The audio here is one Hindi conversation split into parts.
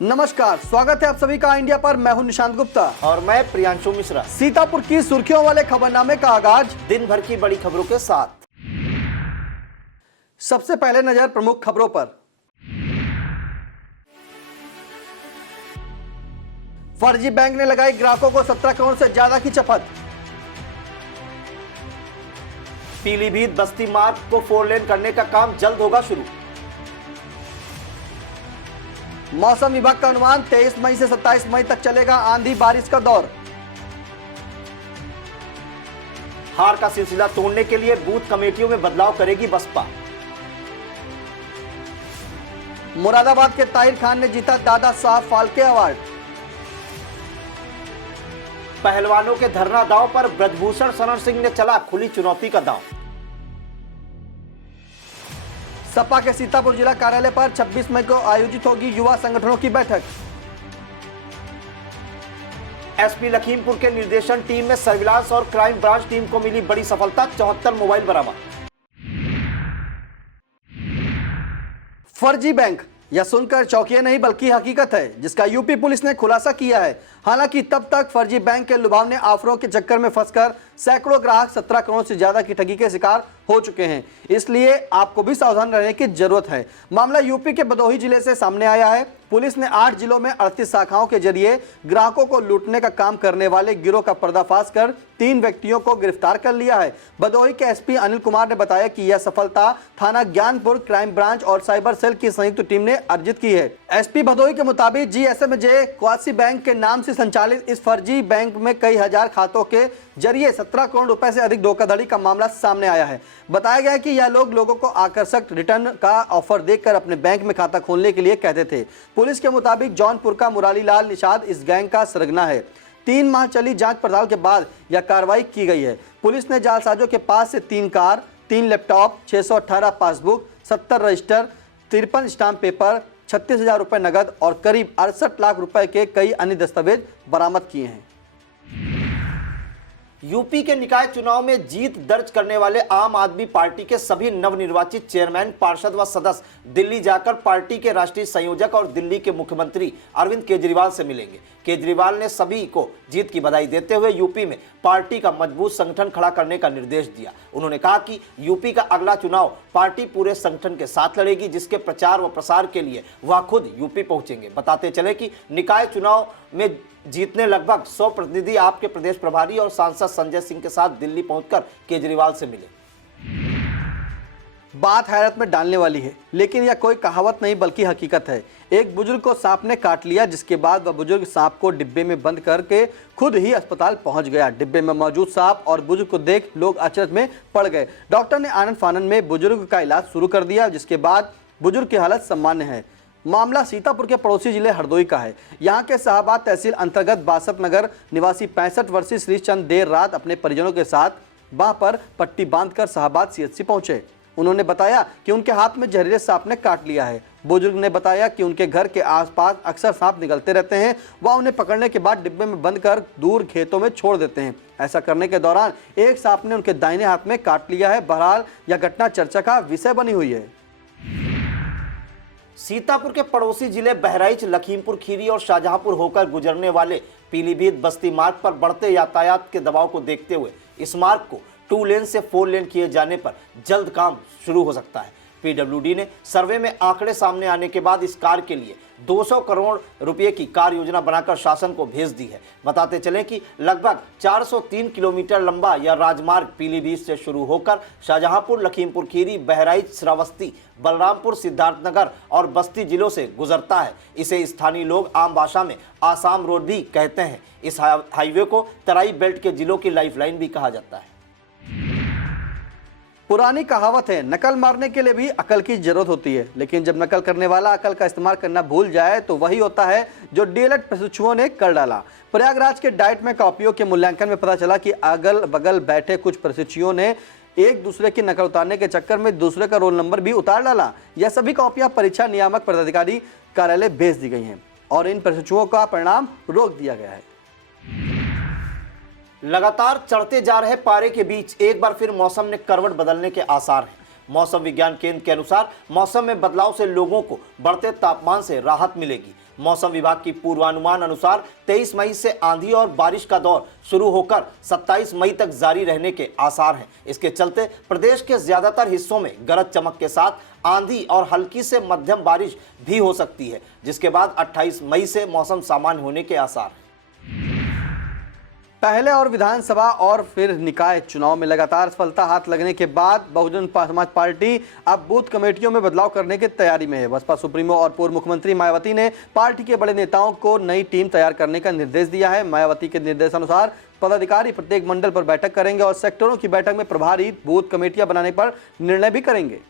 नमस्कार, स्वागत है आप सभी का इंडिया पर। मैं हूं निशांत गुप्ता और मैं प्रियांशु मिश्रा। सीतापुर की सुर्खियों वाले खबरनामे का आगाज दिन भर की बड़ी खबरों के साथ। सबसे पहले नजर प्रमुख खबरों पर। फर्जी बैंक ने लगाई ग्राहकों को 17 करोड़ से ज्यादा की चपत। पीलीभीत बस्ती मार्ग को 4 लेन करने का काम जल्द होगा शुरू। मौसम विभाग का अनुमान 23 मई से 27 मई तक चलेगा आंधी बारिश का दौर। हार का सिलसिला तोड़ने के लिए बूथ कमेटियों में बदलाव करेगी बसपा। मुरादाबाद के ताहिर खान ने जीता दादा साहब फाल्के अवार्ड। पहलवानों के धरना दांव पर ब्रजभूषण शरण सिंह ने चला खुली चुनौती का दांव। सपा के सीतापुर जिला कार्यालय पर 26 मई को आयोजित होगी युवा संगठनों की बैठक। एसपी लखीमपुर के निर्देशन टीम में सर्विलांस और क्राइम ब्रांच टीम को मिली बड़ी सफलता, 74 मोबाइल बरामद। फर्जी बैंक, यह सुनकर चौंकिए नहीं बल्कि हकीकत है जिसका यूपी पुलिस ने खुलासा किया है। हालांकि तब तक फर्जी बैंक के लुभावने ऑफरों के चक्कर में फंसकर सैकड़ों ग्राहक 17 करोड़ से ज्यादा की ठगी के शिकार हो चुके हैं, इसलिए आपको भी सावधान रहने की जरूरत है। मामला यूपी के भदोही जिले से सामने आया है। पुलिस ने 8 जिलों में 38 शाखाओं के जरिए ग्राहकों को लूटने का काम करने वाले गिरोह का पर्दाफाश कर 3 व्यक्तियों को गिरफ्तार कर लिया है। भदोही के एसपी अनिल कुमार ने बताया कि यह सफलता थाना ज्ञानपुर, क्राइम ब्रांच और साइबर सेल की संयुक्त टीम ने अर्जित की है। एसपी भदोही के मुताबिक जीएसएमजे क्वासी बैंक के नाम से संचालित इस फर्जी बैंक में कई हजार खातों के जरिए 17 करोड़ रुपए से अधिक धोखाधड़ी का मामला सामने आया है। बताया गया है कि यह लोगों को आकर्षक रिटर्न का ऑफर देकर अपने बैंक में खाता खोलने के लिए कहते थे। पुलिस के मुताबिक जौनपुर का मुरारी लाल निषाद इस गैंग का सरगना है। 3 माह चली जांच पड़ताल के बाद यह कार्रवाई की गई है। पुलिस ने जालसाजों के पास से 3 car, 3 laptop, 618 passbook, 70 register, 53 stamp paper, 36,000 रुपए नगद और करीब 68 लाख रुपए के कई अन्य दस्तावेज बरामद किए हैं। यूपी के निकाय चुनाव में जीत दर्ज करने वाले आम आदमी पार्टी के सभी नवनिर्वाचित चेयरमैन, पार्षद व सदस्य दिल्ली जाकर पार्टी के राष्ट्रीय संयोजक और दिल्ली के मुख्यमंत्री अरविंद केजरीवाल से मिलेंगे। केजरीवाल ने सभी को जीत की बधाई देते हुए यूपी में पार्टी का मजबूत संगठन खड़ा करने का निर्देश दिया। उन्होंने कहा कि यूपी का अगला चुनाव पार्टी पूरे संगठन के साथ लड़ेगी, जिसके प्रचार व प्रसार के लिए वह खुद यूपी पहुंचेंगे। बताते चले कि निकाय चुनाव में जीतने लगभग 100 प्रतिनिधि आपके प्रदेश प्रभारी और सांसद संजय सिंह के साथ दिल्ली पहुंचकर केजरीवाल से मिले। बात हैरत में डालने वाली है, लेकिन यह कोई कहावत नहीं बल्कि हकीकत है। एक बुजुर्ग को सांप ने काट लिया, जिसके बाद वह बुजुर्ग सांप को डिब्बे में बंद करके खुद ही अस्पताल पहुंच गया। डिब्बे में मौजूद सांप और बुजुर्ग को देख लोग अचरज में पड़ गए। डॉक्टर ने आनन फानन में बुजुर्ग का इलाज शुरू कर दिया, जिसके बाद बुजुर्ग की हालत सामान्य है। मामला सीतापुर के पड़ोसी जिले हरदोई का है। यहाँ के शाहबाद तहसील अंतर्गत बासत नगर निवासी 65 वर्षीय श्री चंद देर रात अपने परिजनों के साथ बांह पर पट्टी बांधकर शाहबाद सीएचसी पहुंचे। उन्होंने बताया कि उनके हाथ में जहरीले सांप ने काट लिया है। बुजुर्ग ने बताया कि उनके घर के आसपास अक्सर सांप निकलते रहते हैं। वह उन्हें पकड़ने के बाद डिब्बे में बंद कर दूर खेतों में छोड़ देते हैं। ऐसा करने के दौरान एक सांप ने उनके दाहिने हाथ में काट लिया है। बहरहाल यह घटना चर्चा का विषय बनी हुई है। सीतापुर के पड़ोसी जिले बहराइच, लखीमपुर खीरी और शाहजहांपुर होकर गुजरने वाले पीलीभीत बस्ती मार्ग पर बढ़ते यातायात के दबाव को देखते हुए इस मार्ग को 2 लेन से 4 लेन किए जाने पर जल्द काम शुरू हो सकता है। पीडब्ल्यूडी ने सर्वे में आंकड़े सामने आने के बाद इस कार्य के लिए 200 करोड़ रुपए की कार्य योजना बनाकर शासन को भेज दी है। बताते चलें कि लगभग 403 किलोमीटर लंबा यह राजमार्ग पीलीभीत से शुरू होकर शाहजहांपुर, लखीमपुर खीरी, बहराइच, श्रावस्ती, बलरामपुर, सिद्धार्थनगर और बस्ती जिलों से गुजरता है। इसे स्थानीय लोग आम भाषा में आसाम रोड भी कहते हैं। इस हाईवे को तराई बेल्ट के जिलों की लाइफलाइन भी कहा जाता है। पुरानी कहावत है, नकल मारने के लिए भी अकल की जरूरत होती है, लेकिन जब नकल करने वाला अकल का इस्तेमाल करना भूल जाए तो वही होता है जो डीएलएड प्रशिक्षुओं ने कर डाला। प्रयागराज के डाइट में कॉपियों के मूल्यांकन में पता चला कि अगल बगल बैठे कुछ प्रशिक्षुओं ने एक दूसरे की नकल उतारने के चक्कर में दूसरे का रोल नंबर भी उतार डाला। यह सभी कॉपियां परीक्षा नियामक पदाधिकारी कार्यालय भेज दी गई हैं और इन प्रशिक्षुओं का परिणाम रोक दिया गया है। लगातार चढ़ते जा रहे पारे के बीच एक बार फिर मौसम ने करवट बदलने के आसार हैं। मौसम विज्ञान केंद्र के अनुसार मौसम में बदलाव से लोगों को बढ़ते तापमान से राहत मिलेगी। मौसम विभाग की पूर्वानुमान अनुसार 23 मई से आंधी और बारिश का दौर शुरू होकर 27 मई तक जारी रहने के आसार हैं। इसके चलते प्रदेश के ज्यादातर हिस्सों में गरज चमक के साथ आंधी और हल्की से मध्यम बारिश भी हो सकती है, जिसके बाद 28 मई से मौसम सामान्य होने के आसार हैं। पहले और विधानसभा और फिर निकाय चुनाव में लगातार सफलता हाथ लगने के बाद बहुजन समाज पार्टी अब बूथ कमेटियों में बदलाव करने की तैयारी में है। बसपा सुप्रीमो और पूर्व मुख्यमंत्री मायावती ने पार्टी के बड़े नेताओं को नई टीम तैयार करने का निर्देश दिया है। मायावती के निर्देशानुसार पदाधिकारी प्रत्येक मंडल पर बैठक करेंगे और सेक्टरों की बैठक में प्रभारी बूथ कमेटियां बनाने पर निर्णय भी करेंगे।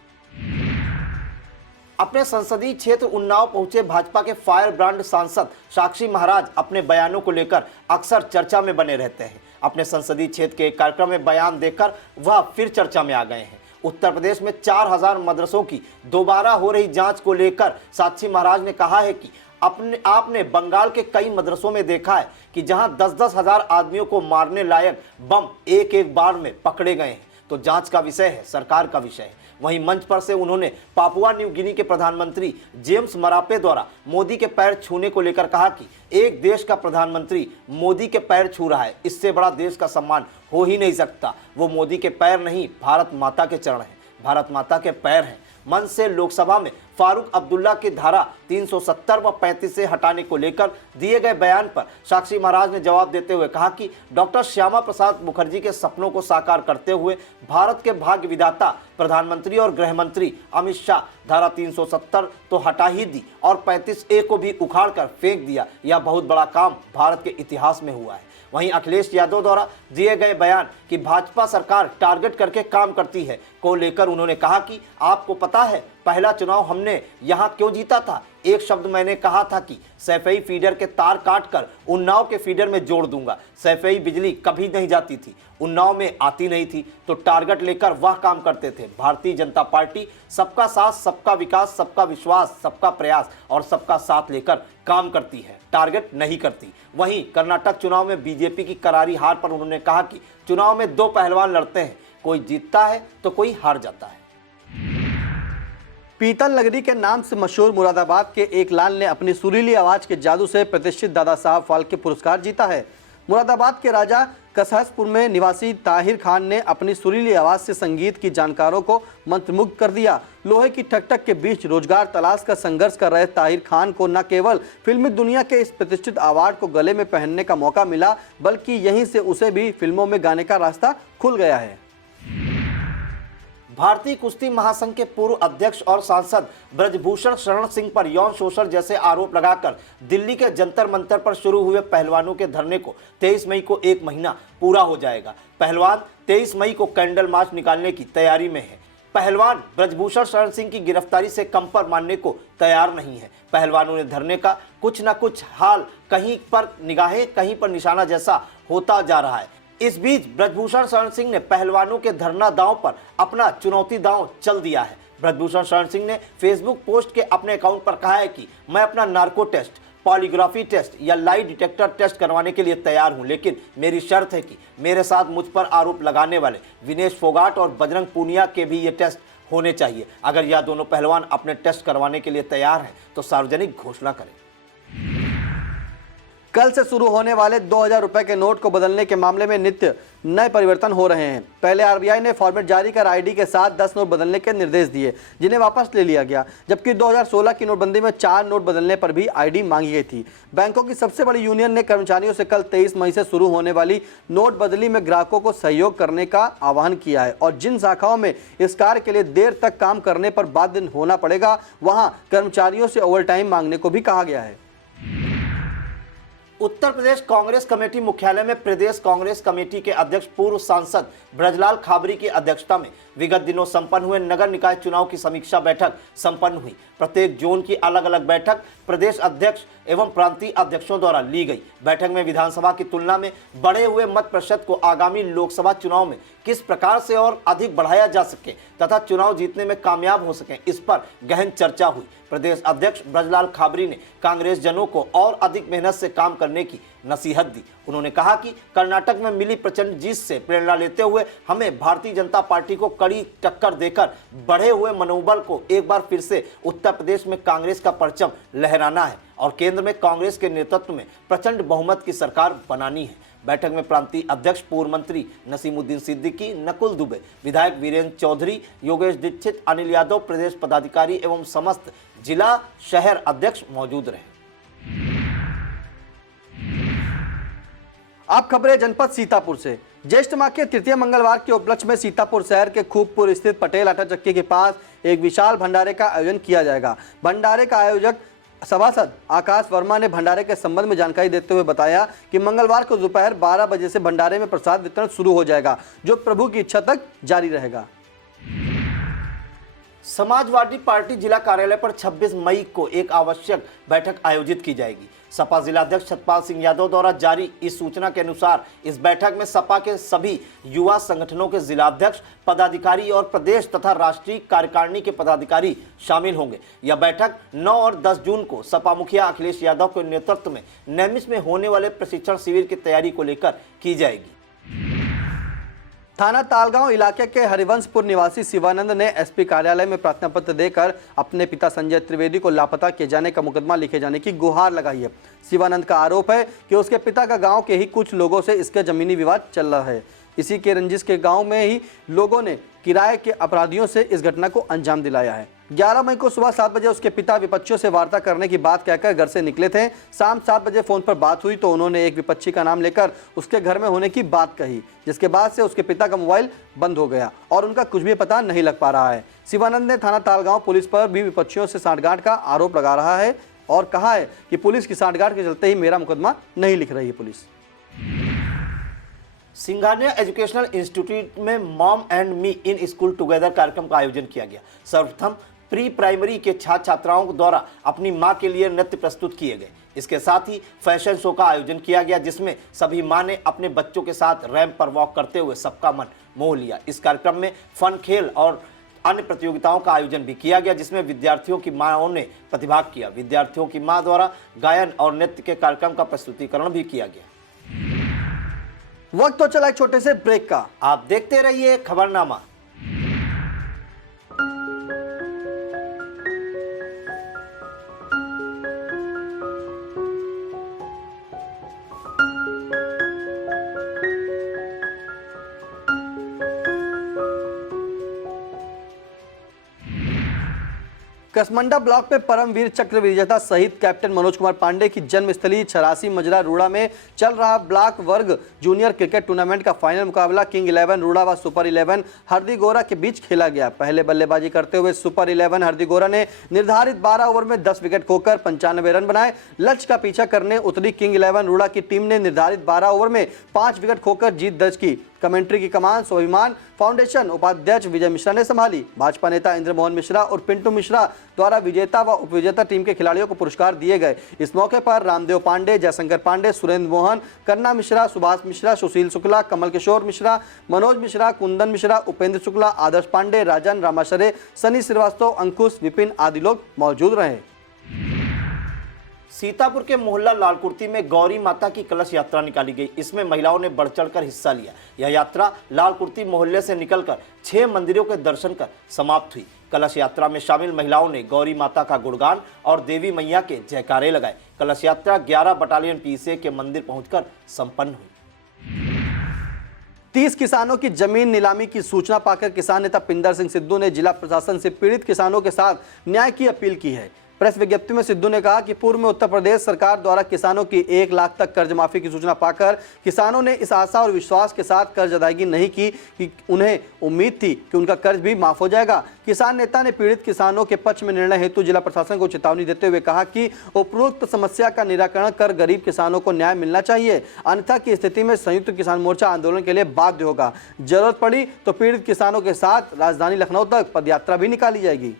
अपने संसदीय क्षेत्र उन्नाव पहुंचे भाजपा के फायर ब्रांड सांसद साक्षी महाराज अपने बयानों को लेकर अक्सर चर्चा में बने रहते हैं। अपने संसदीय क्षेत्र के एक कार्यक्रम में बयान देकर वह फिर चर्चा में आ गए हैं। उत्तर प्रदेश में 4000 मदरसों की दोबारा हो रही जांच को लेकर साक्षी महाराज ने कहा है कि आपने बंगाल के कई मदरसों में देखा है कि जहां 10-10 हजार आदमियों को मारने लायक बम एक बार में पकड़े गए हैं। तो जांच का विषय है, सरकार का विषय है। वहीं मंच पर से उन्होंने पापुआ न्यू गिनी के प्रधानमंत्री जेम्स मरापे द्वारा मोदी के पैर छूने को लेकर कहा कि एक देश का प्रधानमंत्री मोदी के पैर छू रहा है, इससे बड़ा देश का सम्मान हो ही नहीं सकता। वो मोदी के पैर नहीं, भारत माता के चरण हैं, भारत माता के पैर हैं। मंच से लोकसभा में फारूक अब्दुल्ला की धारा 370 व 35 से हटाने को लेकर दिए गए बयान पर साक्षी महाराज ने जवाब देते हुए कहा कि डॉक्टर श्यामा प्रसाद मुखर्जी के सपनों को साकार करते हुए भारत के भाग्य विधाता प्रधानमंत्री और गृह मंत्री अमित शाह धारा 370 तो हटा ही दी और 35A को भी उखाड़ कर फेंक दिया। यह बहुत बड़ा काम भारत के इतिहास में हुआ है। वहीं अखिलेश यादव द्वारा दिए गए बयान कि भाजपा सरकार टारगेट करके काम करती है को लेकर उन्होंने कहा कि आपको पता है पहला चुनाव हमने यहां क्यों जीता था? एक शब्द मैंने कहा था कि सैफई फीडर के तार काटकर उन्नाव के फीडर में जोड़ दूंगा। सैफई बिजली कभी नहीं जाती थी, उन्नाव में आती नहीं थी, तो टारगेट लेकर वह काम करते थे। भारतीय जनता पार्टी सबका साथ, सबका विकास, सबका विश्वास, सबका प्रयास और सबका साथ लेकर काम करती है, टारगेट नहीं करती। वहीं कर्नाटक चुनाव में बीजेपी की करारी हार पर उन्होंने कहा कि चुनाव में दो पहलवान लड़ते हैं, कोई जीतता है तो कोई हार जाता है। पीतल नगरी के नाम से मशहूर मुरादाबाद के एक लाल ने अपनी सुरीली आवाज के जादू से प्रतिष्ठित दादा साहब फाल्के पुरस्कार जीता है। मुरादाबाद के राजा कसहसपुर में निवासी ताहिर खान ने अपनी सुरीली आवाज से संगीत की जानकारों को मंत्रमुग्ध कर दिया। लोहे की ठक-ठक के बीच रोजगार तलाश का संघर्ष कर रहे ताहिर खान को न केवल फिल्मी दुनिया के इस प्रतिष्ठित अवार्ड को गले में पहनने का मौका मिला, बल्कि यहीं से उसे भी फिल्मों में गाने का रास्ता खुल गया है। भारतीय कुश्ती महासंघ के पूर्व अध्यक्ष और सांसद ब्रजभूषण शरण सिंह पर यौन शोषण जैसे आरोप लगाकर दिल्ली के जंतर मंतर पर शुरू हुए पहलवानों के धरने को 23 मई को 1 महीना पूरा हो जाएगा। पहलवान 23 मई को कैंडल मार्च निकालने की तैयारी में है। पहलवान ब्रजभूषण शरण सिंह की गिरफ्तारी से कम पर मानने को तैयार नहीं है। पहलवानों ने धरने का कुछ न कुछ हाल कहीं पर निगाहें, कहीं पर निशाना जैसा होता जा रहा है। इस बीच ब्रजभूषण शरण सिंह ने पहलवानों के धरना दांव पर अपना चुनौती दांव चल दिया है। ब्रजभूषण शरण सिंह ने फेसबुक पोस्ट के अपने अकाउंट पर कहा है कि मैं अपना नार्को टेस्ट, पॉलीग्राफी टेस्ट या लाई डिटेक्टर टेस्ट करवाने के लिए तैयार हूं, लेकिन मेरी शर्त है कि मेरे साथ मुझ पर आरोप लगाने वाले विनेश फोगाट और बजरंग पूनिया के भी ये टेस्ट होने चाहिए। अगर यह दोनों पहलवान अपने टेस्ट करवाने के लिए तैयार हैं तो सार्वजनिक घोषणा करें। कल से शुरू होने वाले 2000 रुपए के नोट को बदलने के मामले में नित्य नए परिवर्तन हो रहे हैं। पहले आरबीआई ने फॉर्मेट जारी कर आईडी के साथ 10 नोट बदलने के निर्देश दिए, जिन्हें वापस ले लिया गया, जबकि 2016 की नोटबंदी में 4 नोट बदलने पर भी आईडी मांगी गई थी। बैंकों की सबसे बड़ी यूनियन ने कर्मचारियों से कल 23 मई से शुरू होने वाली नोट बदली में ग्राहकों को सहयोग करने का आह्वान किया है और जिन शाखाओं में इस कार्य के लिए देर तक काम करने पर बाध्य होना पड़ेगा, वहां कर्मचारियों से ओवरटाइम मांगने को भी कहा गया है। उत्तर प्रदेश कांग्रेस कमेटी मुख्यालय में प्रदेश कांग्रेस कमेटी के अध्यक्ष पूर्व सांसद ब्रजलाल खाबरी की अध्यक्षता में विगत दिनों संपन्न हुए नगर निकाय चुनाव की समीक्षा बैठक संपन्न हुई। प्रत्येक जोन की अलग अलग बैठक प्रदेश अध्यक्ष एवं प्रांतीय अध्यक्षों द्वारा ली गई। बैठक में विधानसभा की तुलना में बढ़े हुए मत प्रतिशत को आगामी लोकसभा चुनाव में किस प्रकार से और अधिक बढ़ाया जा सके तथा चुनाव जीतने में कामयाब हो सके, इस पर गहन चर्चा हुई। प्रदेश अध्यक्ष ब्रजलाल खाबरी ने कांग्रेस जनों को और अधिक मेहनत से काम करने करने की नसीहत दी। उन्होंने कहा कि कर्नाटक में मिली प्रचंड जीत से प्रेरणा लेते हुए हमें भारतीय जनता पार्टी को कड़ी टक्कर देकर बढ़े हुए मनोबल को एक बार फिर से उत्तर प्रदेश में कांग्रेस का परचम लहराना है और केंद्र में कांग्रेस के नेतृत्व में प्रचंड बहुमत की सरकार बनानी है। बैठक में प्रांतीय अध्यक्ष पूर्व मंत्री नसीमुद्दीन सिद्दीकी, नकुल दुबे, विधायक वीरेंद्र चौधरी, योगेश दीक्षित, अनिल यादव, प्रदेश पदाधिकारी एवं समस्त जिला शहर अध्यक्ष मौजूद रहे। आप खबरें जनपद सीतापुर से। ज्येष्ठ माह के तृतीय मंगलवार के उपलक्ष्य में सीतापुर शहर के खूबपुर स्थित पटेल आटा चक्की के पास एक विशाल भंडारे का आयोजन किया जाएगा। भंडारे का आयोजक सभासद आकाश वर्मा ने भंडारे के संबंध में जानकारी देते हुए बताया कि मंगलवार को दोपहर 12 बजे से भंडारे में प्रसाद वितरण शुरू हो जाएगा, जो प्रभु की इच्छा तक जारी रहेगा। समाजवादी पार्टी जिला कार्यालय पर 26 मई को एक आवश्यक बैठक आयोजित की जाएगी। सपा जिलाध्यक्ष सतपाल सिंह यादव द्वारा जारी इस सूचना के अनुसार इस बैठक में सपा के सभी युवा संगठनों के जिलाध्यक्ष, पदाधिकारी और प्रदेश तथा राष्ट्रीय कार्यकारिणी के पदाधिकारी शामिल होंगे। यह बैठक 9 और 10 जून को सपा मुखिया अखिलेश यादव के नेतृत्व में नैमिष में होने वाले प्रशिक्षण शिविर की तैयारी को लेकर की जाएगी। थाना तालगांव इलाके के हरिवंशपुर निवासी शिवानंद ने एसपी कार्यालय में प्रार्थना पत्र देकर अपने पिता संजय त्रिवेदी को लापता किए जाने का मुकदमा लिखे जाने की गुहार लगाई है। शिवानंद का आरोप है कि उसके पिता का गांव के ही कुछ लोगों से इसका जमीनी विवाद चल रहा है। इसी के रंजिश के गांव में ही लोगों ने किराए के अपराधियों से इस घटना को अंजाम दिलाया है। 11 मई को सुबह 7 बजे उसके पिता विपक्षियों से वार्ता करने की बात कहकर घर से निकले थे। शाम 7 बजे फोन पर बात हुई तो उन्होंने एक विपक्षी का नाम लेकर उसके घर में होने की बात कही, जिसके बाद से उसके पिता का मोबाइल बंद हो गया और उनका कुछ भी पता नहीं लग पा रहा है। शिवानंद ने थाना तालगांव पुलिस पर भी विपक्षियों से सांठगांठ का आरोप लगा रहा है और कहा है कि पुलिस की सांठगांठ के चलते ही मेरा मुकदमा नहीं लिख रही है पुलिस। सिंघानिया एजुकेशनल इंस्टीट्यूट में mom and me in school together कार्यक्रम का आयोजन किया गया। सर्वप्रथम प्री प्राइमरी के छात्र छात्राओं द्वारा अपनी मां के लिए नृत्य प्रस्तुत किए गए। इसके साथ ही फैशन शो का आयोजन किया गया, जिसमें सभी मां ने अपने बच्चों के साथ रैंप पर वॉक करते हुए सबका मन मोह लिया। इस कार्यक्रम में फन, खेल और अन्य प्रतियोगिताओं का आयोजन भी किया गया, जिसमें विद्यार्थियों की मांओं ने प्रतिभाग किया। विद्यार्थियों की मां द्वारा गायन और नृत्य के कार्यक्रम का प्रस्तुतिकरण भी किया गया। वक्त तो चला एक छोटे से ब्रेक का। आप देखते रहिए खबरनामा। कसमंडा ब्लॉक में परमवीर चक्र विजेता शहीद कैप्टन मनोज कुमार पांडे की जन्मस्थली 86 मजरा रूड़ा में चल रहा ब्लॉक वर्ग जूनियर क्रिकेट टूर्नामेंट का फाइनल मुकाबला किंग 11 रूड़ा व सुपर 11 हरदीगोरा के बीच खेला गया। पहले बल्लेबाजी करते हुए सुपर 11 हरदीगोरा ने निर्धारित 12 ओवर में 10 विकेट खोकर 95 रन बनाए। लक्ष्य का पीछा करने उतरी किंग 11 रूड़ा की टीम ने निर्धारित 12 ओवर में 5 विकेट खोकर जीत दर्ज की। कमेंट्री की कमान स्वाभिमान फाउंडेशन उपाध्यक्ष विजय मिश्रा ने संभाली। भाजपा नेता इंद्र मोहन मिश्रा और पिंटू मिश्रा द्वारा विजेता व उपविजेता टीम के खिलाड़ियों को पुरस्कार दिए गए। इस मौके पर रामदेव पांडे, जयशंकर पांडे, सुरेंद्र मोहन, कन्ना मिश्रा, सुभाष मिश्रा, सुशील शुक्ला, कमल किशोर मिश्रा, मनोज मिश्रा, कुंदन मिश्रा, उपेंद्र शुक्ला, आदर्श पांडे, राजन रामाशरे, सनी श्रीवास्तव, अंकुश, विपिन आदि लोग मौजूद रहे। सीतापुर के मोहल्ला लालकुर्ती में गौरी माता की कलश यात्रा निकाली गई। इसमें महिलाओं ने बढ़ चढ़कर हिस्सा लिया। यह यात्रा लालकुर्ती मोहल्ले से निकलकर 6 मंदिरों के दर्शन कर समाप्त हुई। कलश यात्रा में शामिल महिलाओं ने गौरी माता का गुणगान और देवी मैया के जयकारे लगाए। कलश यात्रा 11 बटालियन पीसीए के मंदिर पहुंचकर संपन्न हुई। 30 किसानों की जमीन नीलामी की सूचना पाकर किसान नेता पिंदर सिंह सिद्धू ने जिला प्रशासन से पीड़ित किसानों के साथ न्याय की अपील की है। प्रेस विज्ञप्ति में सिद्धू ने कहा कि पूर्व में उत्तर प्रदेश सरकार द्वारा किसानों की 1 लाख तक कर्ज माफी की सूचना पाकर किसानों ने इस आशा और विश्वास के साथ कर्ज अदायगी नहीं की कि उन्हें उम्मीद थी कि उनका कर्ज भी माफ हो जाएगा। किसान नेता ने पीड़ित किसानों के पक्ष में निर्णय हेतु जिला प्रशासन को चेतावनी देते हुए कहा कि उपरोक्त समस्या का निराकरण कर गरीब किसानों को न्याय मिलना चाहिए, अन्यथा की स्थिति में संयुक्त किसान मोर्चा आंदोलन के लिए बाध्य होगा। जरूरत पड़ी तो पीड़ित किसानों के साथ राजधानी लखनऊ तक पदयात्रा भी निकाली जाएगी।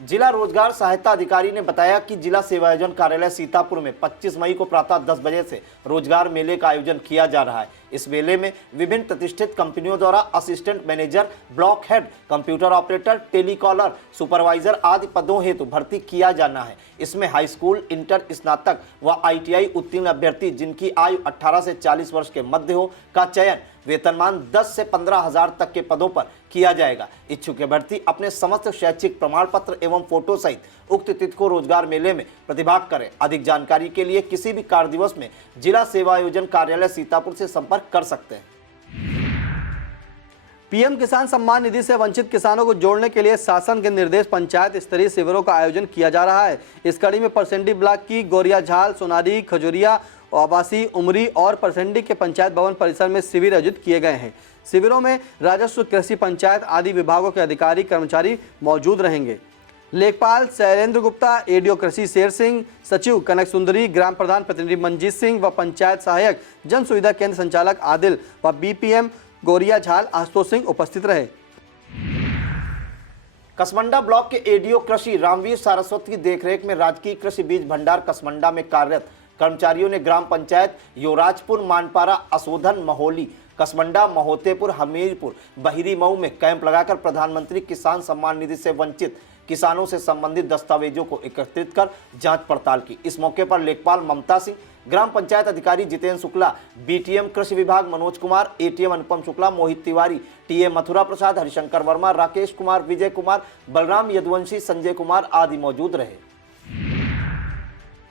जिला रोजगार सहायता अधिकारी ने बताया कि जिला सेवायोजन कार्यालय सीतापुर में 25 मई को प्रातः 10 बजे से रोजगार मेले का आयोजन किया जा रहा है। इस मेले में विभिन्न प्रतिष्ठित कंपनियों द्वारा assistant manager, block head, computer operator, telecaller, supervisor आदि पदों हेतु भर्ती किया जाना है। इसमें हाई स्कूल, इंटर, स्नातक व ITI उत्तीर्ण अभ्यर्थी जिनकी आयु 18 से 40 वर्ष के मध्य हो का चयन वेतनमान 10 से 15 हजार तक के पदों पर किया जाएगा। इच्छुक अभ्यर्थी अपने समस्त शैक्षिक प्रमाण पत्र एवं फोटो सहित उक्त तिथि को रोजगार मेले में प्रतिभाग करें। अधिक जानकारी के लिए किसी भी कार्य दिवस में जिला सेवा आयोजन कार्यालय सीतापुर से संपर्क कर सकते हैं। पीएम किसान सम्मान निधि से वंचित किसानों को जोड़ने के लिए शासन के निर्देश पंचायत स्तरीय शिविरों का आयोजन किया जा रहा है। इस कड़ी में परसेंडी ब्लॉक की गोरियाझाल, सोनारी, खजूरिया, आवासी, उमरी और परसेंडी के पंचायत भवन परिसर में शिविर आयोजित किए गए हैं। शिविरों में राजस्व, कृषि, पंचायत आदि विभागों के अधिकारी कर्मचारी मौजूद रहेंगे। लेखपाल शैलेंद्र गुप्ता, ADO कृषि शेर सिंह, सचिव कनक सुंदरी, ग्राम प्रधान प्रतिनिधि मंजीत सिंह व पंचायत सहायक जन सुविधा केंद्र संचालक आदिल व BPM गोरियाझाल आशुतोष सिंह उपस्थित रहे। कसमंडा ब्लॉक के ADO कृषि रामवीर सारस्वत की देखरेख में राजकीय कृषि बीज भंडार कसमंडा में कार्यरत कर्मचारियों ने ग्राम पंचायत योराजपुर, मानपारा, असोधन, महोली, कसमंडा, महोतेपुर, हमीरपुर, बहिरी मऊ में कैंप लगाकर प्रधानमंत्री किसान सम्मान निधि से वंचित किसानों से संबंधित दस्तावेजों को एकत्रित कर जांच पड़ताल की। इस मौके पर लेखपाल ममता सिंह, ग्राम पंचायत अधिकारी जितेंद्र शुक्ला, BTM कृषि विभाग मनोज कुमार, ATM अनुपम शुक्ला, मोहित तिवारी, TA मथुरा प्रसाद, हरिशंकर वर्मा, राकेश कुमार, विजय कुमार, बलराम यदुवंशी, संजय कुमार आदि मौजूद रहे।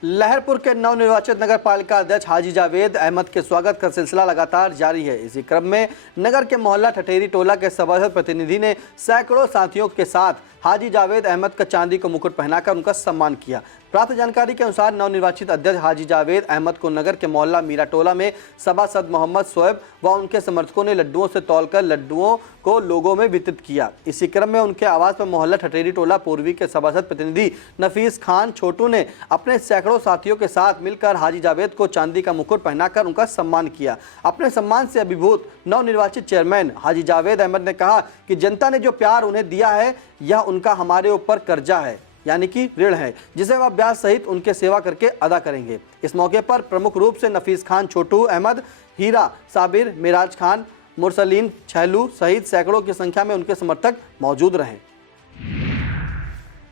लहरपुर के नवनिर्वाचित नगर पालिका अध्यक्ष हाजी जावेद अहमद के स्वागत का सिलसिला लगातार जारी है। इसी क्रम में नगर के मोहल्ला ठठेरी टोला के सभासद प्रतिनिधि ने सैकड़ों साथियों के साथ हाजी जावेद अहमद का चांदी को मुकुट पहनाकर उनका सम्मान किया। प्राप्त जानकारी के अनुसार नवनिर्वाचित अध्यक्ष हाजी जावेद अहमद को नगर के मोहल्ला मीरा टोला में सभासद मोहम्मद शोएब व उनके समर्थकों ने लड्डुओं से तौलकर लड्डुओं को लोगों में वितरित किया। इसी क्रम में उनके आवास पर मोहल्ला ठठेरी टोला पूर्वी के सभासद प्रतिनिधि नफीस खान छोटू ने अपने सैकड़ों साथियों के साथ मिलकर हाजी जावेद को चांदी का मुकुट पहनाकर उनका सम्मान किया। अपने सम्मान से अभिभूत नवनिर्वाचित चेयरमैन हाजी जावेद अहमद ने कहा कि जनता ने जो प्यार उन्हें दिया है यह उनका हमारे ऊपर कर्जा है, यानी कि ऋण है, जिसे वह ब्याज सहित उनके सेवा करके अदा करेंगे। इस मौके पर प्रमुख रूप से नफीस खान छोटू, अहमद, हीरा, साबिर, मिराज खान, मुरसलीन, छैलू सहित सैकड़ों की संख्या में उनके समर्थक मौजूद रहे।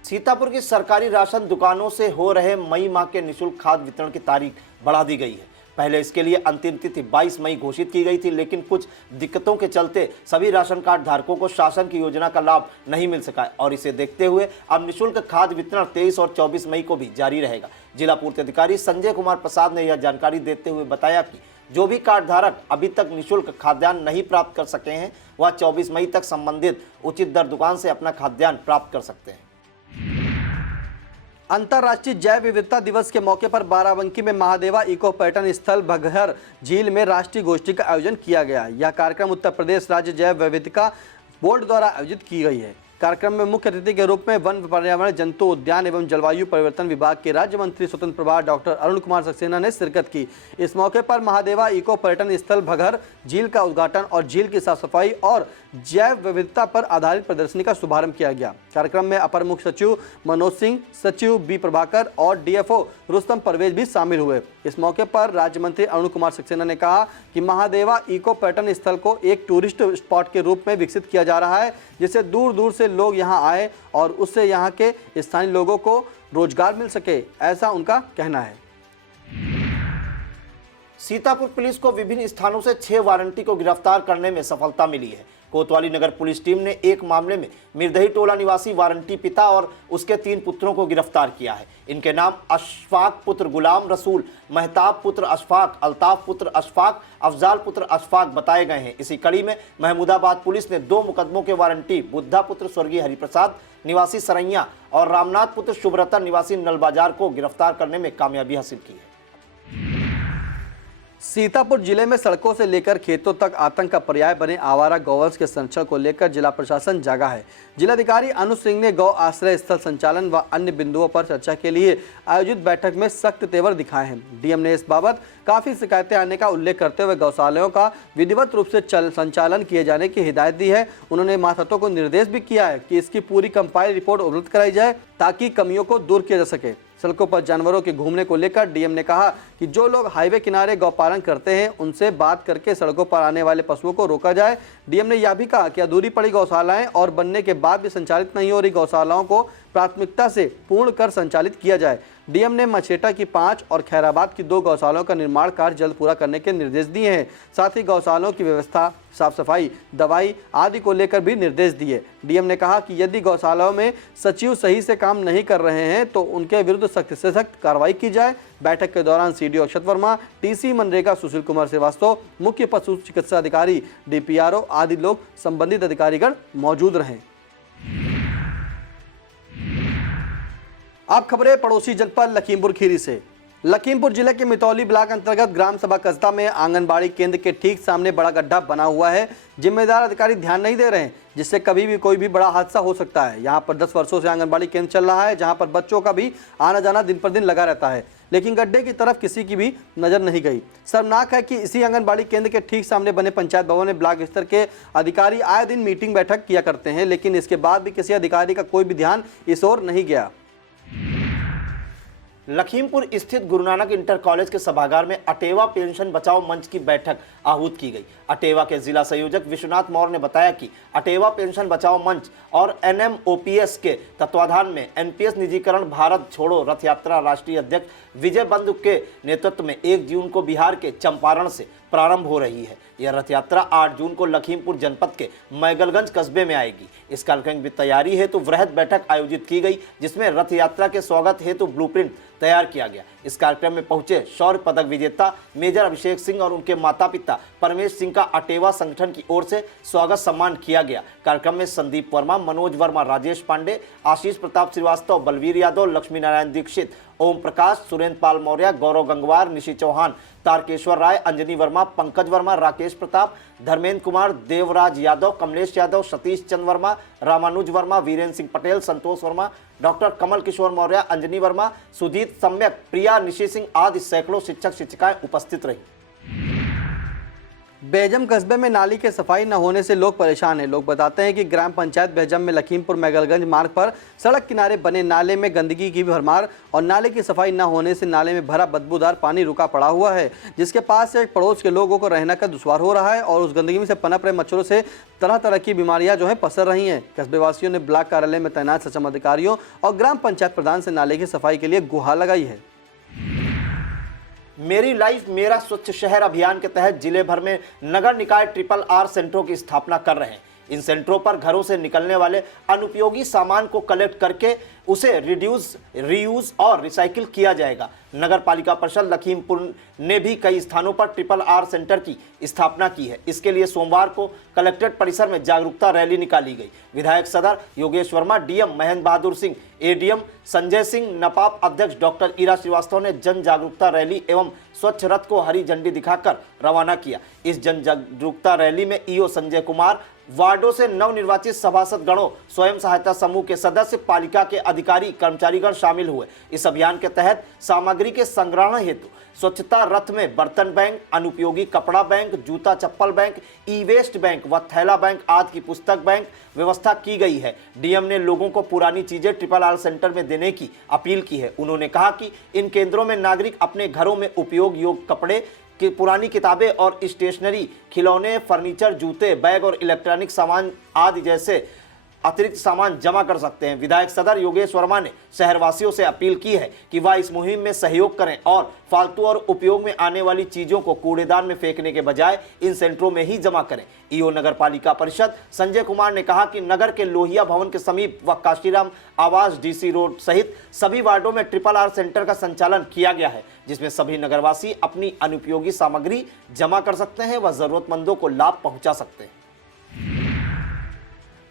सीतापुर की सरकारी राशन दुकानों से हो रहे मई माह के निःशुल्क खाद्य वितरण की तारीख बढ़ा दी गई है। पहले इसके लिए अंतिम तिथि 22 मई घोषित की गई थी, लेकिन कुछ दिक्कतों के चलते सभी राशन कार्ड धारकों को शासन की योजना का लाभ नहीं मिल सका और इसे देखते हुए अब निःशुल्क खाद्य वितरण 23 और 24 मई को भी जारी रहेगा। जिला पूर्ति अधिकारी संजय कुमार प्रसाद ने यह जानकारी देते हुए बताया कि जो भी कार्ड धारक अभी तक निःशुल्क खाद्यान्न नहीं प्राप्त कर सके हैं वह 24 मई तक संबंधित उचित दर दुकान से अपना खाद्यान्न प्राप्त कर सकते हैं। अंतर्राष्ट्रीय जैव विविधता दिवस के मौके पर बाराबंकी में महादेवा इको पर्यटन स्थल भगहर झील में राष्ट्रीय गोष्ठी का आयोजन किया गया। यह कार्यक्रम उत्तर प्रदेश राज्य जैव विविधता बोर्ड द्वारा आयोजित की गई है। कार्यक्रम में मुख्य अतिथि के रूप में वन, पर्यावरण, जंतु उद्यान एवं जलवायु परिवर्तन विभाग के राज्य मंत्री स्वतंत्र प्रभार डॉक्टर अरुण कुमार सक्सेना ने शिरकत की। इस मौके पर महादेवा इको पर्यटन स्थल भगहर झील का उद्घाटन और झील की साफ सफाई और जैव विविधता पर आधारित प्रदर्शनी का शुभारंभ किया गया। कार्यक्रम में अपर मुख्य सचिव मनोज सिंह, सचिव बी प्रभाकर और DFO रुस्तम परवेज भी शामिल हुए। इस मौके पर राज्य मंत्री अरुण कुमार सक्सेना ने कहा कि महादेवा इको पर्यटन स्थल को एक टूरिस्ट स्पॉट के रूप में विकसित किया जा रहा है, जिससे दूर दूर से लोग यहाँ आए और उससे यहाँ के स्थानीय लोगों को रोजगार मिल सके, ऐसा उनका कहना है। सीतापुर पुलिस को विभिन्न स्थानों से 6 वारंटी को गिरफ्तार करने में सफलता मिली है। कोतवाली नगर पुलिस टीम ने एक मामले में मिर्दही टोला निवासी वारंटी पिता और उसके 3 पुत्रों को गिरफ्तार किया है। इनके नाम अशफाक पुत्र गुलाम रसूल, महताब पुत्र अशफाक, अल्ताफ पुत्र अशफाक, अफजाल पुत्र अशफाक बताए गए हैं। इसी कड़ी में महमूदाबाद पुलिस ने 2 मुकदमों के वारंटी बुद्धा पुत्र स्वर्गीय हरिप्रसाद निवासी सरैया और रामनाथ पुत्र शुभरतन निवासी नलबाजार को गिरफ्तार करने में कामयाबी हासिल की है। सीतापुर जिले में सड़कों से लेकर खेतों तक आतंक का पर्याय बने आवारा गौवंश के संरक्षण को लेकर जिला प्रशासन जागा है। जिलाधिकारी अनुज सिंह ने गौ आश्रय स्थल संचालन व अन्य बिंदुओं पर चर्चा के लिए आयोजित बैठक में सख्त तेवर दिखाए हैं। डीएम ने इस बाबत काफी शिकायतें आने का उल्लेख करते हुए गौशालाओं का विधिवत रूप से संचालन किए जाने की हिदायत दी है। उन्होंने मातहतों को निर्देश भी किया है कि इसकी पूरी कंपाइल रिपोर्ट उपलब्ध कराई जाए ताकि कमियों को दूर किया जा सके। सड़कों पर जानवरों के घूमने को लेकर डीएम ने कहा कि जो लोग हाईवे किनारे गौपालन करते हैं उनसे बात करके सड़कों पर आने वाले पशुओं को रोका जाए। डीएम ने यह भी कहा कि अधूरी पड़ी गौशालाएं और बनने के बाद भी संचालित नहीं हो रही गौशालाओं को प्राथमिकता से पूर्ण कर संचालित किया जाए। डीएम ने मछेटा की 5 और खैराबाद की 2 गौशालाओं का निर्माण कार्य जल्द पूरा करने के निर्देश दिए हैं। साथ ही गौशालाओं की व्यवस्था, साफ सफाई, दवाई आदि को लेकर भी निर्देश दिए। डीएम ने कहा कि यदि गौशालाओं में सचिव सही से काम नहीं कर रहे हैं तो उनके विरुद्ध सख्त से सख्त कार्रवाई की जाए। बैठक के दौरान सीडीओ अक्षत वर्मा, टीसी मनरेगा सुशील कुमार श्रीवास्तव, मुख्य पशु चिकित्सा अधिकारी, डीपीआरओ आदि लोग संबंधित अधिकारीगण मौजूद रहे। अब खबरें पड़ोसी जनपद लखीमपुर खीरी से। लखीमपुर जिले के मितौली ब्लॉक अंतर्गत ग्राम सभा कस्बा में आंगनबाड़ी केंद्र के ठीक सामने बड़ा गड्ढा बना हुआ है। जिम्मेदार अधिकारी ध्यान नहीं दे रहे हैं, जिससे कभी भी कोई भी बड़ा हादसा हो सकता है। यहाँ पर 10 वर्षों से आंगनबाड़ी केंद्र चल रहा है, जहाँ पर बच्चों का भी आना जाना दिन पर दिन लगा रहता है, लेकिन गड्ढे की तरफ किसी की भी नजर नहीं गई। शर्मनाक है कि इसी आंगनबाड़ी केंद्र के ठीक सामने बने पंचायत भवन में ब्लॉक स्तर के अधिकारी आए दिन मीटिंग बैठक किया करते हैं, लेकिन इसके बाद भी किसी अधिकारी का कोई भी ध्यान इस ओर नहीं गया। लखीमपुर स्थित गुरु नानक इंटर कॉलेज के सभागार में अटेवा पेंशन बचाओ मंच की बैठक आहूत की गई। अटेवा के जिला संयोजक विश्वनाथ मौर्य ने बताया कि अटेवा पेंशन बचाओ मंच और एनएमओपीएस के तत्वाधान में एनपीएस निजीकरण भारत छोड़ो रथ यात्रा राष्ट्रीय अध्यक्ष विजय बंधु के नेतृत्व में 1 जून को बिहार के चंपारण से प्रारंभ हो रही है। यह रथ यात्रा 8 जून को लखीमपुर जनपद के मैगलगंज कस्बे में आएगी। इस कार्यक्रम की तैयारी हेतु वृहद बैठक आयोजित की गई, जिसमें रथ यात्रा के स्वागत हेतु ब्लूप्रिंट तैयार किया गया। इस कार्यक्रम में पहुंचे शौर्य पदक विजेता मेजर अभिषेक सिंह और उनके माता पिता परमेश सिंह का अटेवा संगठन की ओर से स्वागत सम्मान किया गया। कार्यक्रम में संदीप वर्मा, मनोज वर्मा, राजेश पांडे, आशीष प्रताप श्रीवास्तव, बलवीर यादव, लक्ष्मी नारायण दीक्षित, ओम प्रकाश, सुरेंद्र पाल मौर्य, गौरव गंगवार, निशी चौहान, तारकेश्वर राय, अंजनी वर्मा, पंकज वर्मा, राकेश प्रताप, धर्मेंद्र कुमार, देवराज यादव, कमलेश यादव, सतीश चंद्र वर्मा, रामानुज वर्मा, वीरेंद्र सिंह पटेल, संतोष वर्मा, डॉक्टर कमल किशोर मौर्य, अंजनी वर्मा, सुजीत सम्यक, प्रिया, निशी सिंह आदि सैकड़ों शिक्षक शिक्षिकाएं उपस्थित रही। बेहजम कस्बे में नाली के सफाई न होने से लोग परेशान हैं। लोग बताते हैं कि ग्राम पंचायत बेहजम में लखीमपुर मैगलगंज मार्ग पर सड़क किनारे बने नाले में गंदगी की भरमार और नाले की सफाई न होने से नाले में भरा बदबूदार पानी रुका पड़ा हुआ है, जिसके पास से पड़ोस के लोगों को रहना का दुश्वार हो रहा है और उस गंदगी से पनप रहे मच्छरों से तरह तरह की बीमारियां जो है पसर रही हैं। कस्बे वासियों ने ब्लॉक कार्यालय में तैनात सक्षम अधिकारियों और ग्राम पंचायत प्रधान से नाले की सफाई के लिए गुहार लगाई है। मेरी लाइफ मेरा स्वच्छ शहर अभियान के तहत जिले भर में नगर निकाय RRR सेंटरों की स्थापना कर रहे हैं। इन सेंटरों पर घरों से निकलने वाले अनुपयोगी सामान को कलेक्ट करके उसे रिड्यूस, रीयूज और रिसाइकिल किया जाएगा। नगर पालिका परिषद लखीमपुर ने भी कई स्थानों पर RRR सेंटर की स्थापना की है। इसके लिए सोमवार को कलेक्ट्रेट परिसर में जागरूकता रैली निकाली गई। विधायक सदर योगेश वर्मा, डीएम महेंद्र बहादुर सिंह, एडीएम संजय सिंह, नपाप अध्यक्ष डॉक्टर ईरा श्रीवास्तव ने जन जागरूकता रैली एवं स्वच्छ रथ को हरी झंडी दिखाकर रवाना किया। इस जन जागरूकता रैली में ईओ संजय कुमार, वार्डों से नवनिर्वाचित सभासद गणों, स्वयं सहायता समूह के सदस्य, पालिका के अधिकारी, कर्मचारीगण शामिल हुए। इस अभियान के तहत सामग्री के संग्रहण हेतु स्वच्छता रथ में बर्तन बैंक, अनुपयोगी कपड़ा बैंक, जूता चप्पल बैंक, ई वेस्ट बैंक व थैला बैंक आदि की पुस्तक बैंक व्यवस्था की गई है। डीएम ने लोगों को पुरानी चीजें RRR सेंटर में देने की अपील की है। उन्होंने कहा कि इन केंद्रों में नागरिक अपने घरों में उपयोग योग्य कपड़े कि पुरानी किताबें और स्टेशनरी, खिलौने, फर्नीचर, जूते, बैग और इलेक्ट्रॉनिक सामान आदि जैसे अतिरिक्त सामान जमा कर सकते हैं। विधायक सदर योगेश वर्मा ने शहरवासियों से अपील की है कि वह इस मुहिम में सहयोग करें और फालतू और उपयोग में आने वाली चीजों को कूड़ेदान में फेंकने के बजाय इन सेंटरों में ही जमा करें। ईओ नगर पालिका परिषद संजय कुमार ने कहा कि नगर के लोहिया भवन के समीप व काशीराम आवास, डीसी रोड सहित सभी वार्डों में RRR सेंटर का संचालन किया गया है, जिसमें सभी नगरवासी अपनी अनुपयोगी सामग्री जमा कर सकते हैं व जरूरतमंदों को लाभ पहुंचा सकते हैं।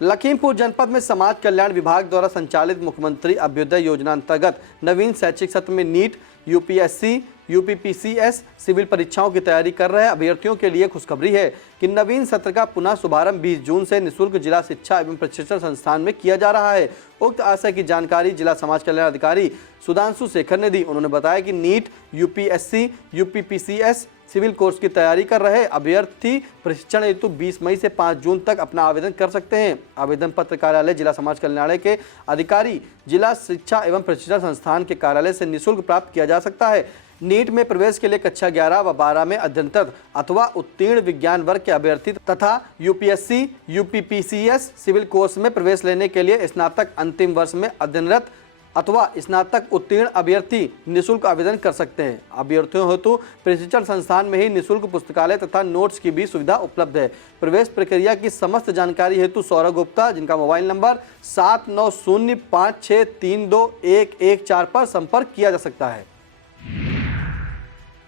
लखीमपुर जनपद में समाज कल्याण विभाग द्वारा संचालित मुख्यमंत्री अभ्युदय योजना अंतर्गत नवीन शैक्षिक सत्र में नीट, यूपीएससी, यूपीपीसीएस सिविल परीक्षाओं की तैयारी कर रहे अभ्यर्थियों के लिए खुशखबरी है कि नवीन सत्र का पुनः शुभारंभ 20 जून से निःशुल्क जिला शिक्षा एवं प्रशिक्षण संस्थान में किया जा रहा है। उक्त आशय की जानकारी जिला समाज कल्याण अधिकारी सुधांशु शेखर ने दी। उन्होंने बताया कि NEET, UPSC, UPPCS, civil course की तैयारी कर रहे अभ्यर्थी प्रशिक्षण हेतु 20 मई से 5 जून तक अपना आवेदन कर सकते हैं। आवेदन पत्र कार्यालय जिला समाज कल्याण के अधिकारी, जिला शिक्षा एवं प्रशिक्षण संस्थान के कार्यालय से निःशुल्क प्राप्त किया जा सकता है। नीट में प्रवेश के लिए कक्षा 11 व 12 में अध्ययनरत अथवा उत्तीर्ण विज्ञान वर्ग के अभ्यर्थी तथा यूपीएससी, यूपीपीसीएस सिविल कोर्स में प्रवेश लेने के लिए स्नातक अंतिम वर्ष में अध्ययनरत अथवा स्नातक उत्तीर्ण अभ्यर्थी निःशुल्क आवेदन कर सकते हैं। अभ्यर्थियों हेतु प्रशिक्षण संस्थान में ही निःशुल्क पुस्तकालय तथा नोट्स की भी सुविधा उपलब्ध है। प्रवेश प्रक्रिया की समस्त जानकारी हेतु सौरभ गुप्ता, जिनका मोबाइल नंबर 7905632114 पर संपर्क किया जा सकता है।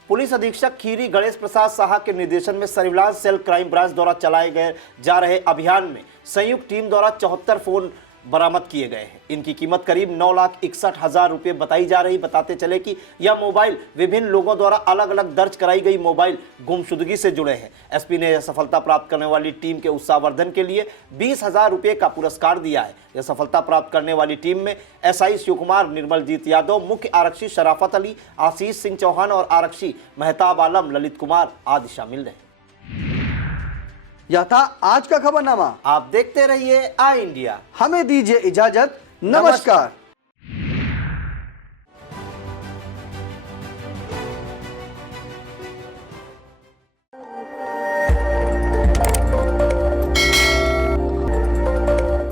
पुलिस अधीक्षक खीरी गणेश प्रसाद साहा के निर्देशन में सर्विलांस सेल क्राइम ब्रांच द्वारा चलाए गए जा रहे अभियान में संयुक्त टीम द्वारा 74 फोन बरामद किए गए हैं। इनकी कीमत करीब 9,61,000 रुपये बताई जा रही। बताते चले कि यह मोबाइल विभिन्न लोगों द्वारा अलग अलग दर्ज कराई गई मोबाइल गुमशुदगी से जुड़े हैं। एसपी ने यह सफलता प्राप्त करने वाली टीम के उत्साहवर्धन के लिए 20,000 रुपये का पुरस्कार दिया है। यह सफलता प्राप्त करने वाली टीम में एसआई शिव कुमार, निर्मलजीत यादव, मुख्य आरक्षी शराफत अली, आशीष सिंह चौहान और आरक्षी मेहताब आलम, ललित कुमार आदि शामिल रहे। यह था आज का खबरनामा। आप देखते रहिए आई इंडिया। हमें दीजिए इजाजत। नमस्कार।